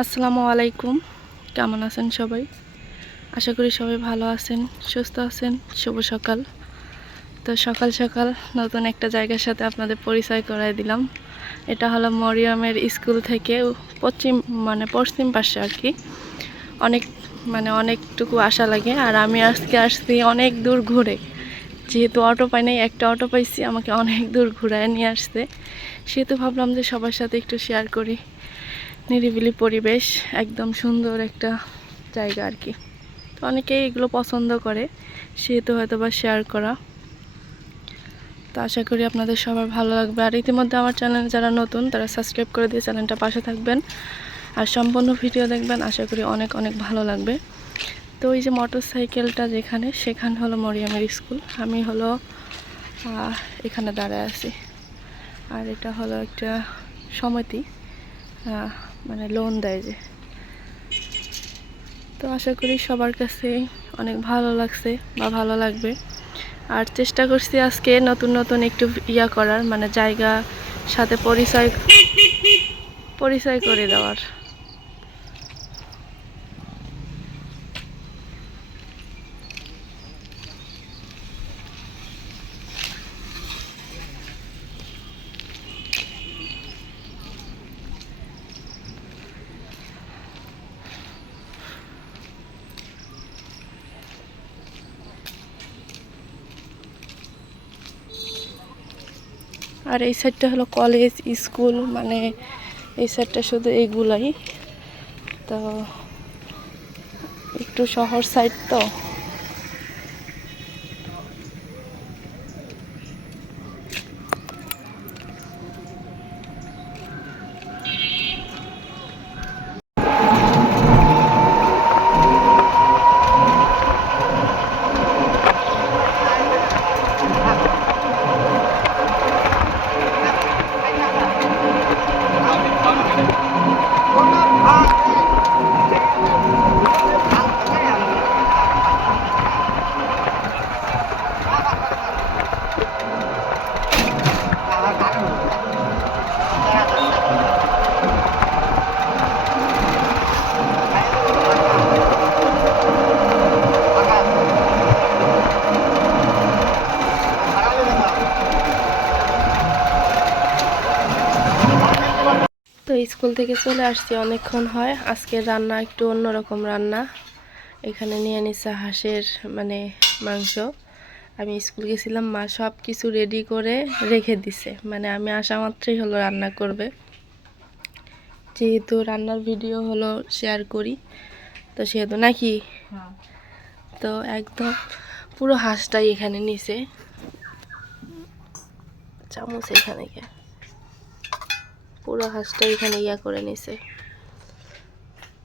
আসসালামু আলাইকুম। কেমন আছেন সবাই? আশা করি সবাই ভালো আছেন, সুস্থ আছেন। শুভ সকাল। তো সকাল সকাল নতুন একটা জায়গার সাথে আপনাদের পরিচয় করায় দিলাম। এটা হলো মরিয়মের স্কুল থেকে পশ্চিম মানে পশ্চিম পাশে আর কি। অনেক মানে অনেকটুকু আশা লাগে। আর আমি আজকে আসছি অনেক দূর ঘুরে। যেহেতু অটো পাই নাই, একটা অটো পাইছি, আমাকে অনেক দূর ঘুরায় নিয়ে আসছে সেহেতু ভাবলাম যে সবার সাথে একটু শেয়ার করি। নিরিবিলি পরিবেশ, একদম সুন্দর একটা জায়গা আর কি। তো অনেকেই এগুলো পছন্দ করে, সেহেতু হয়তো বা শেয়ার করা। তো আশা করি আপনাদের সবার ভালো লাগবে। আর ইতিমধ্যে আমার চ্যানেল যারা নতুন, তারা সাবস্ক্রাইব করে দিয়ে চ্যানেলটা পাশে থাকবেন। আর সম্পূর্ণ ভিডিও দেখবেন, আশা করি অনেক অনেক ভালো লাগবে। তো ওই যে মোটর সাইকেলটা যেখানে, সেখানে হলো মরিয়ামের স্কুল আমি হলো এখানে দাঁড়ায় আছি। আর এটা হলো একটা সমিতি মানে লোন দেয় যে। তো আশা করি সবার কাছে অনেক ভালো লাগছে বা ভালো লাগবে। আর চেষ্টা করছি আজকে নতুন নতুন একটু ইয়া করার মানে জায়গা সাথে পরিচয় পরিচয় করে দেওয়ার। আর এই সাইডটা হলো কলেজ, স্কুল মানে এই সাইডটা শুধু এইগুলাই তো একটু শহর সাইড তো তো স্কুল থেকে চলে আসছি অনেকক্ষণ হয়। আজকের রান্না একটু অন্যরকম রান্না। এখানে নিয়ে নিচ্ছে হাঁসের মানে মাংস। আমি স্কুল গেছিলাম মা সব কিছু রেডি করে রেখে দিছে। মানে আমি আসা মাত্রই হলো রান্না করবে। যেহেতু রান্নার ভিডিও হলো শেয়ার করি তো সেহেতু নাকি? তো একদম পুরো হাঁসটাই এখানে নিছে। চামচ এখানে কে পুরো হাঁসটা এখানে ইয়া করে নিছে।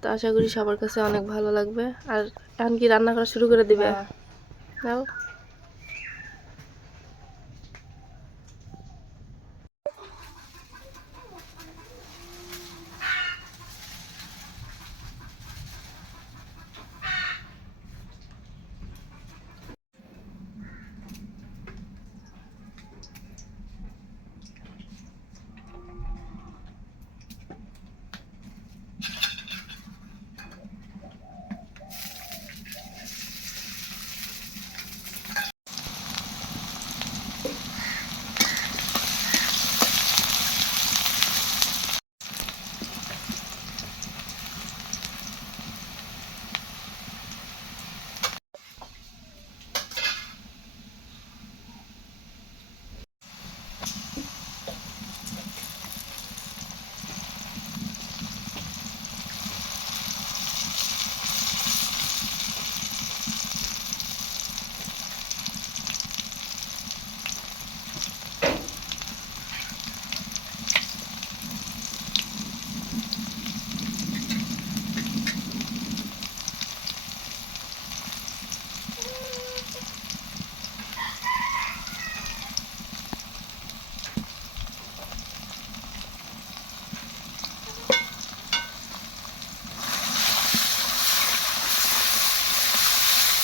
তো আশা করি সবার কাছে অনেক ভালো লাগবে। আর এখন কি রান্না করা শুরু করে দিবে? নাও।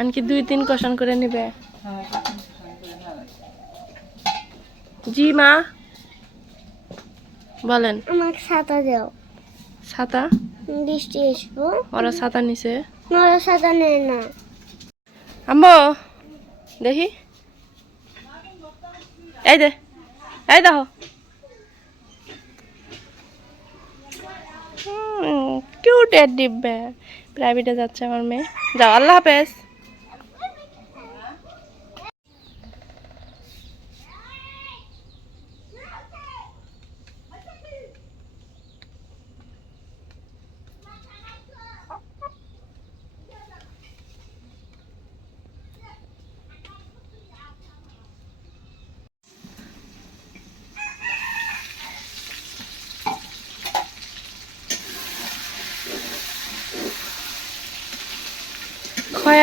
আনকি দুই তিন কষান করে নেবে। জি মা। বলেন। আমাকে ছাতা দাও। ছাতা? বৃষ্টি আসব। ওরা ছাতা নিছে। নড়া ছাতা নেয় না। আম্মু দেখি। এই দে এই দেখো। কিউট এর ডিব্বে। প্রাইভেটে যাচ্ছে আমার মেয়ে। যাও আল্লাহ হাফেজ।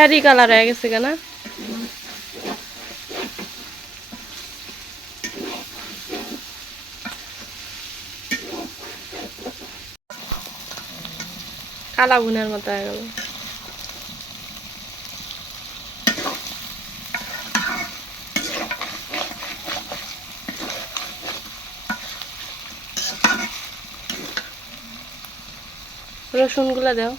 খয়ারি কালার হয়ে গেছে কেনা? কালা বুনের মতো হয়ে গেল। রসুনগুলা দাও।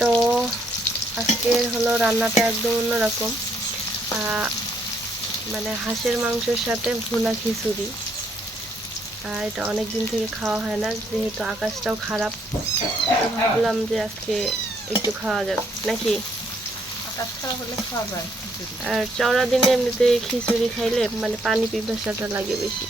তো আজকের হলো রান্নাটা একদম অন্যরকম। মানে হাঁসের মাংসের সাথে ভুনা খিচুড়ি। আর এটা অনেক দিন থেকে খাওয়া হয় না যেহেতু আকাশটাও খারাপ তো ভাবলাম যে আজকে একটু খাওয়া যাক নাকি? আকাশ খারাপ হলে খাওয়া যায় আর চওড়া দিনে এমনিতে খিচুড়ি খাইলে মানে পানি পিপাসাটা লাগে বেশি।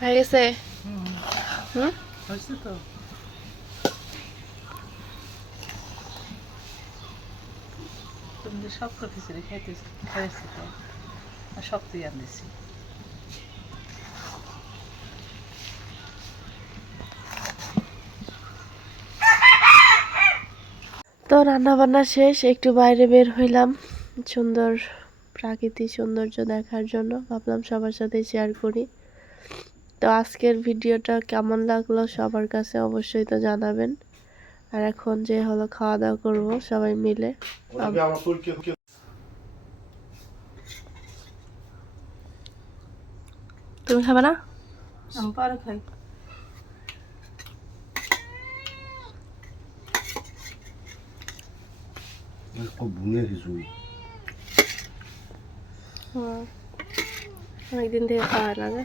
হয়ে গেছে হুম তো তুমি খাইতে খাইছি তো আর আনতেছি শেষ একটু বাইরে বের হইলাম। সুন্দর প্রাকৃতিক সৌন্দর্য দেখার জন্য। ভাবলাম সবার সাথে শেয়ার করি। তো আজকের ভিডিওটা কেমন লাগল সবার কাছে অবশ্যই তো জানাবেন। আর এখন যে হলো খাওয়া দাওয়া করব সবাই মিলে। তুমি খাবে না? আমি পরে খাই। অনেকদিন থেকে খাওয়া না যে।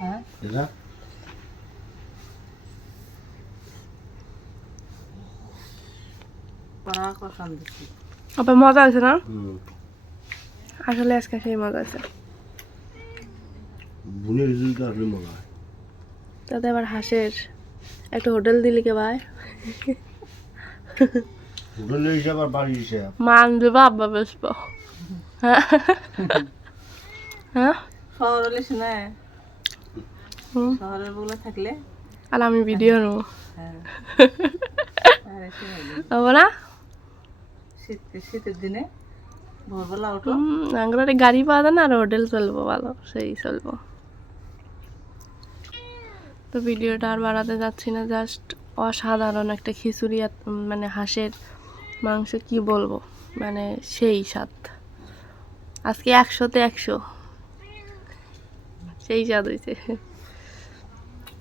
হ্যাঁ? কষান মজা আছে না? আসলে আজকে সেই মজা আছে। আসলে মজা তাতে আবার হাঁসের একটা হোটেল দিলি কে ভাই? হোটেলের হিসাব আর বাড়ির হিসাব। মান দেবো আব্বা বেসবো হ্যাঁ? হ্যাঁ? শহর হলে। শহরের বগুলো থাকলে? আর আমি ভিডিও নেব। হ্যাঁ। আর এসে হইল। হব না? শীত শীতের দিনে ভোরবেলা উঠো। আঙ্গুলারে গাড়ি পাওয়া যায় না আর হোটেল চলবো ভালো সেই চলবো। তো ভিডিওটা আর বাড়াতে যাচ্ছি না জাস্ট অসাধারণ একটা খিচুড়ি মানে হাঁসের মাংস কি বলব? মানে সেই স্বাদ। আজকে একশোতে একশো। সেই স্বাদ হয়েছে